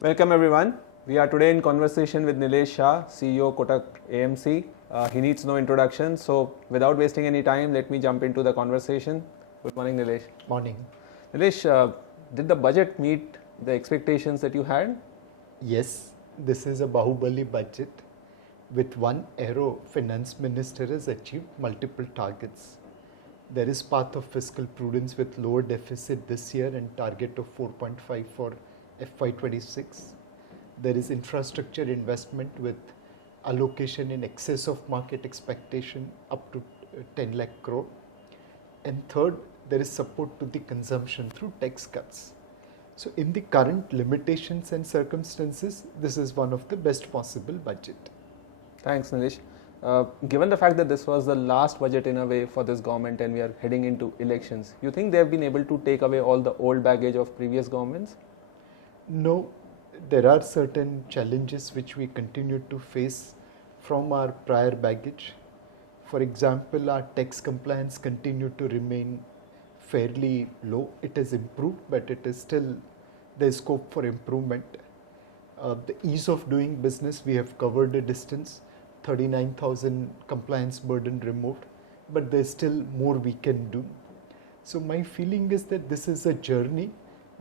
Welcome everyone. We are today in conversation with Nilesh Shah, CEO Kotak AMC. He needs no introduction, so without wasting any time, let me jump into the conversation. Good morning, Nilesh. Morning. Nilesh, did the budget meet the expectations that you had? Yes, this is a Bahubali budget. With one arrow, Finance Minister has achieved multiple targets. There is path of fiscal prudence with lower deficit this year and target of 4.5 for FY26. There is infrastructure investment with allocation in excess of market expectation up to 10 lakh crore. And third, there is support to the consumption through tax cuts. So in the current limitations and circumstances, this is one of the best possible budget. Thanks, Nilesh. Given the fact that this was the last budget in a way for this government and we are heading into elections, you think they have been able to take away all the old baggage of previous governments? No, there are certain challenges which we continue to face from our prior baggage. For example, our tax compliance continued to remain fairly low. It has improved, but it is still, there is scope for improvement. The ease of doing business, we have covered a distance, 39,000 compliance burden removed, but there is still more we can do. So my feeling is that this is a journey.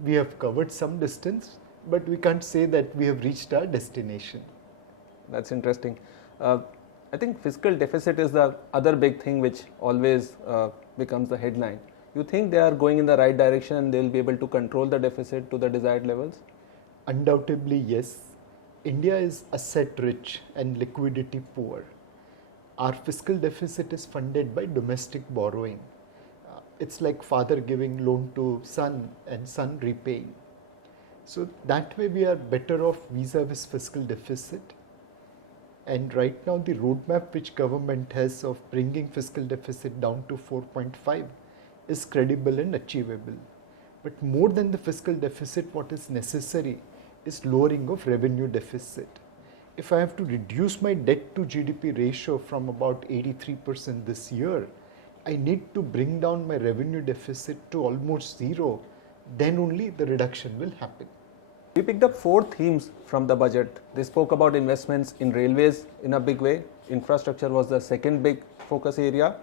We have covered some distance, but we can't say that we have reached our destination. That's interesting. I think fiscal deficit is the other big thing which always becomes the headline. You think they are going in the right direction and they will be able to control the deficit to the desired levels? Undoubtedly, yes. India is asset rich and liquidity poor. Our fiscal deficit is funded by domestic borrowing. It's like father giving loan to son and son repaying. So that way we are better off vis-a-vis fiscal deficit. And right now the roadmap which government has of bringing fiscal deficit down to 4.5 is credible and achievable. But more than the fiscal deficit, what is necessary is lowering of revenue deficit. If I have to reduce my debt to GDP ratio from about 83% this year, I need to bring down my revenue deficit to almost zero, then only the reduction will happen. We picked up 4 themes from the budget. They spoke about investments in railways in a big way. Infrastructure was the second big focus area.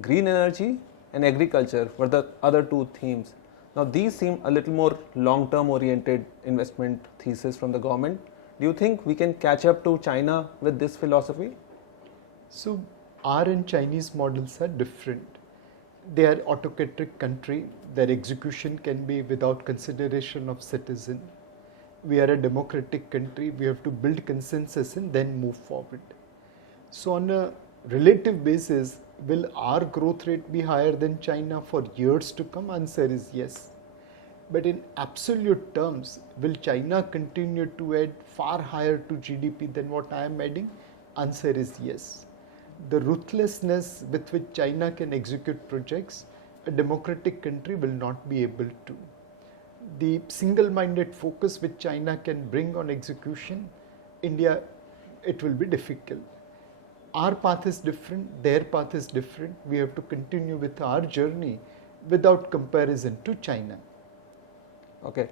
Green energy and agriculture were the other 2 themes. Now these seem a little more long-term oriented investment thesis from the government. Do you think we can catch up to China with this philosophy? So our and Chinese models are different. They are autocratic country. Their execution can be without consideration of citizen. We are a democratic country. We have to build consensus and then move forward. So on a relative basis, will our growth rate be higher than China for years to come? Answer is yes. But in absolute terms, will China continue to add far higher to GDP than what I am adding? Answer is yes. The ruthlessness with which China can execute projects, a democratic country will not be able to. The single-minded focus which China can bring on execution, India, it will be difficult. Our path is different, their path is different. We have to continue with our journey without comparison to China. Okay.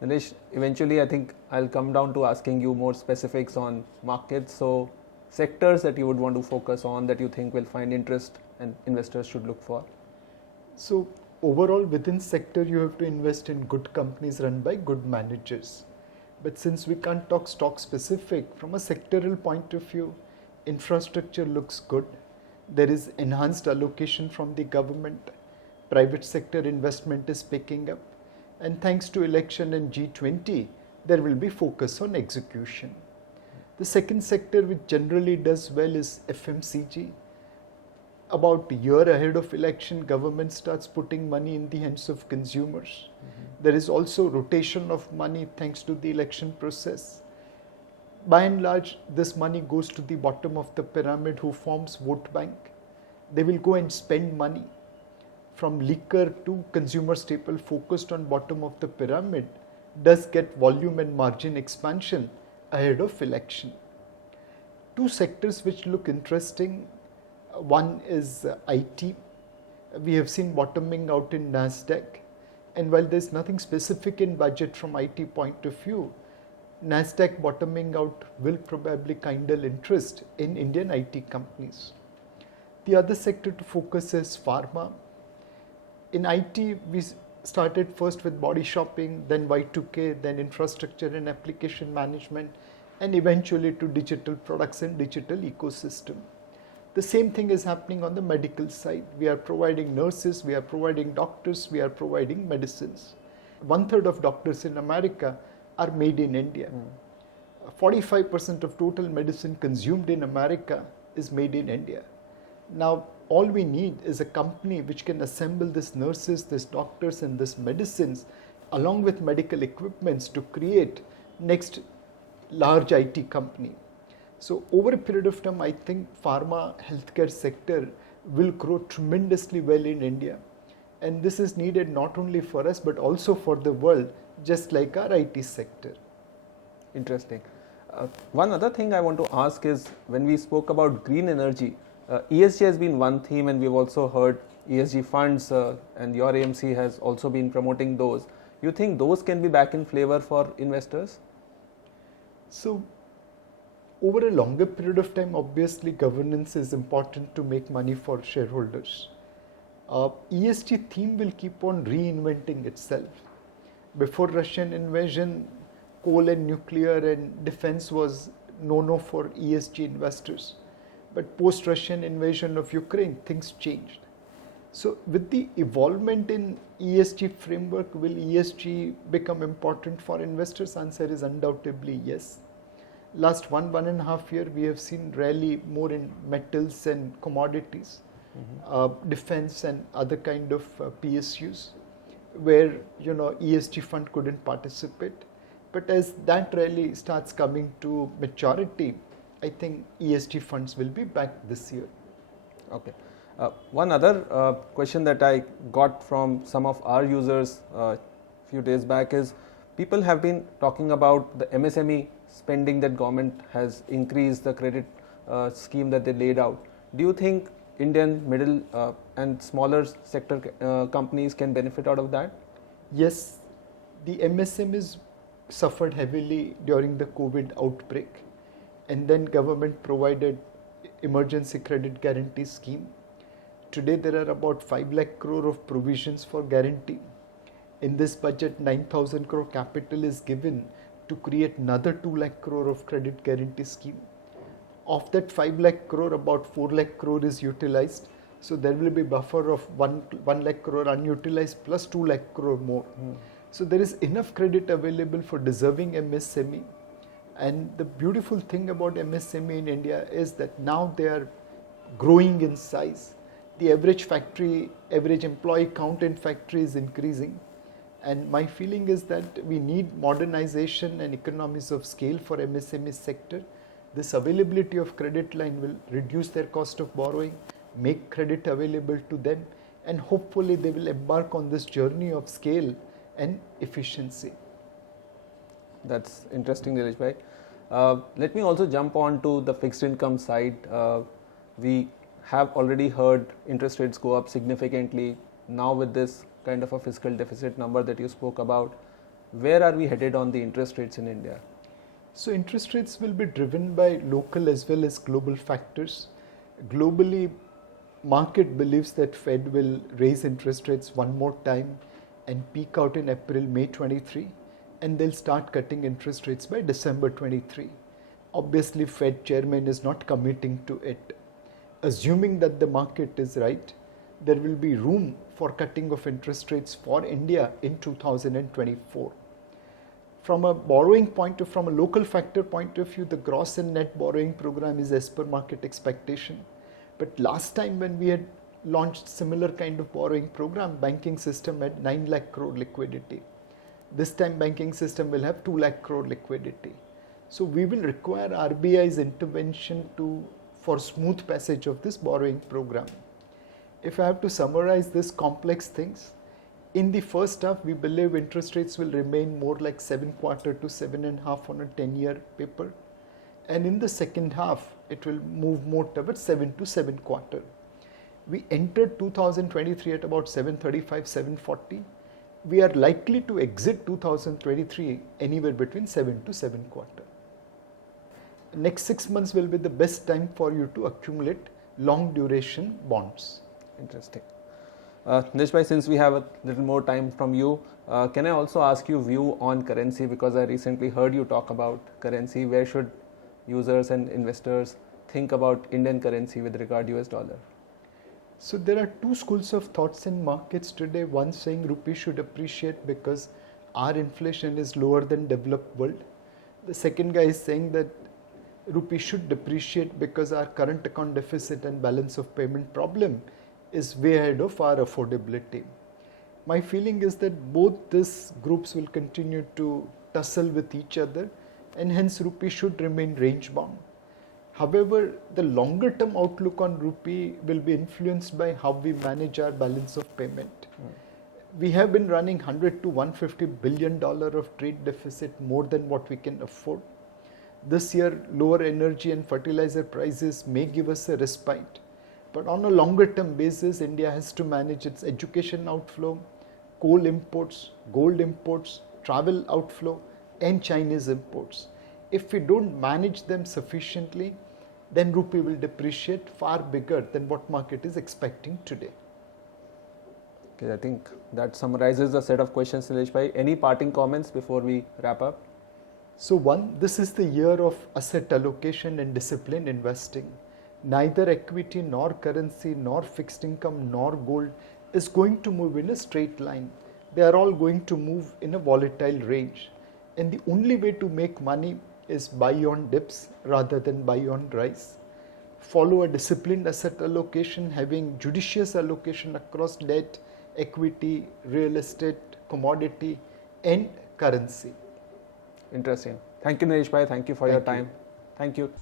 Nilesh, eventually I think I'll come down to asking you more specifics on markets. So sectors that you would want to focus on that you think will find interest and investors should look for? So overall within sector you have to invest in good companies run by good managers. But since we can't talk stock specific, from a sectoral point of view, infrastructure looks good. There is enhanced allocation from the government. Private sector investment is picking up. And thanks to election and G20, there will be focus on execution. The second sector which generally does well is FMCG. About a year ahead of election, government starts putting money in the hands of consumers. There is also rotation of money thanks to the election process. By and large, this money goes to the bottom of the pyramid who forms vote bank. They will go and spend money. From liquor to consumer staple focused on bottom of the pyramid does get volume and margin expansion ahead of election. 2 sectors which look interesting. One is IT. We have seen bottoming out in NASDAQ. And while there's nothing specific in budget from IT point of view, Nasdaq bottoming out will probably kindle interest in Indian IT companies. The other sector to focus is pharma. In IT, we started first with body shopping, then Y2K, then infrastructure and application management, and eventually to digital products and digital ecosystem. The same thing is happening on the medical side. We are providing nurses, we are providing doctors, we are providing medicines. 1/3 of doctors in America are made in India. 45% of total medicine consumed in America is made in India. Now, all we need is a company which can assemble these nurses, these doctors, and these medicines along with medical equipments to create next large IT company. So over a period of time, I think pharma healthcare sector will grow tremendously well in India. And this is needed not only for us, but also for the world, just like our IT sector. Interesting. One other thing I want to ask is, when we spoke about green energy, ESG has been one theme, and we've also heard ESG funds, and your AMC has also been promoting those. You think those can be back in flavor for investors? So, over a longer period of time, obviously governance is important to make money for shareholders. ESG theme will keep on reinventing itself. Before Russian invasion, coal and nuclear and defense was no for ESG investors. But post-Russian invasion of Ukraine, things changed. So with the evolvement in ESG framework, will ESG become important for investors? Answer is undoubtedly yes. Last 1.5 years, we have seen rally more in metals and commodities, defense and other kind of PSUs, where ESG fund couldn't participate. But as that rally starts coming to maturity, I think ESG funds will be back this year. Okay. One other question that I got from some of our users a few days back is, people have been talking about the MSME spending that government has increased, the credit scheme that they laid out. Do you think Indian middle and smaller sector companies can benefit out of that? Yes, the MSMEs suffered heavily during the COVID outbreak, and then government provided emergency credit guarantee scheme. Today there are about 5 lakh crore of provisions for guarantee. In this budget, 9,000 crore capital is given to create another 2 lakh crore of credit guarantee scheme. Of that 5 lakh crore, about 4 lakh crore is utilized. So there will be buffer of 1 lakh crore unutilized plus 2 lakh crore more. So there is enough credit available for deserving MSME. And the beautiful thing about MSME in India is that now they are growing in size. The average employee count in factory is increasing. And my feeling is that we need modernization and economies of scale for MSME sector. This availability of credit line will reduce their cost of borrowing, make credit available to them, and hopefully they will embark on this journey of scale and efficiency. That's interesting, Nilesh bhai. Let me also jump on to the fixed income side. We have already heard interest rates go up significantly. Now with this kind of a fiscal deficit number that you spoke about, where are we headed on the interest rates in India? So interest rates will be driven by local as well as global factors. Globally, market believes that Fed will raise interest rates one more time and peak out in April, May 23, and they'll start cutting interest rates by December 23. Obviously, Fed chairman is not committing to it. Assuming that the market is right, there will be room for cutting of interest rates for India in 2024. From a borrowing point of, from a local factor point of view, the gross and net borrowing program is as per market expectation. But last time when we had launched similar kind of borrowing program, banking system had 9 lakh crore liquidity. This time banking system will have 2 lakh crore liquidity. So we will require RBI's intervention for smooth passage of this borrowing program. If I have to summarize this complex things, in the first half, we believe interest rates will remain more like 7.25 to 7.5 on a 10-year paper. And in the second half, it will move more towards 7 to 7.25. We entered 2023 at about 7.35, 7.40. we are likely to exit 2023 anywhere between 7 to 7.25. Next 6 months will be the best time for you to accumulate long duration bonds. Interesting. Nilesh bhai, since we have a little more time from you, can I also ask you view on currency, because I recently heard you talk about currency. Where should users and investors think about Indian currency with regard US dollar? So there are two schools of thoughts in markets today. One saying rupee should appreciate because our inflation is lower than developed world. The second guy is saying that rupee should depreciate because our current account deficit and balance of payment problem is way ahead of our affordability. My feeling is that both these groups will continue to tussle with each other, and hence rupee should remain range bound. However, the longer term outlook on rupee will be influenced by how we manage our balance of payment. We have been running $100 to $150 billion of trade deficit, more than what we can afford. This year, lower energy and fertilizer prices may give us a respite. But on a longer term basis, India has to manage its education outflow, coal imports, gold imports, travel outflow, and Chinese imports. If we don't manage them sufficiently, then rupee will depreciate far bigger than what market is expecting today. Okay, I think that summarizes the set of questions, Nilesh bhai. Any parting comments before we wrap up? So one, this is the year of asset allocation and disciplined investing. Neither equity nor currency nor fixed income nor gold is going to move in a straight line. They are all going to move in a volatile range. And the only way to make money is buy on dips rather than buy on rise. Follow a disciplined asset allocation, having judicious allocation across debt, equity, real estate, commodity, and currency. Interesting. Thank you, Nilesh bhai. Thank you for your time. Thank you.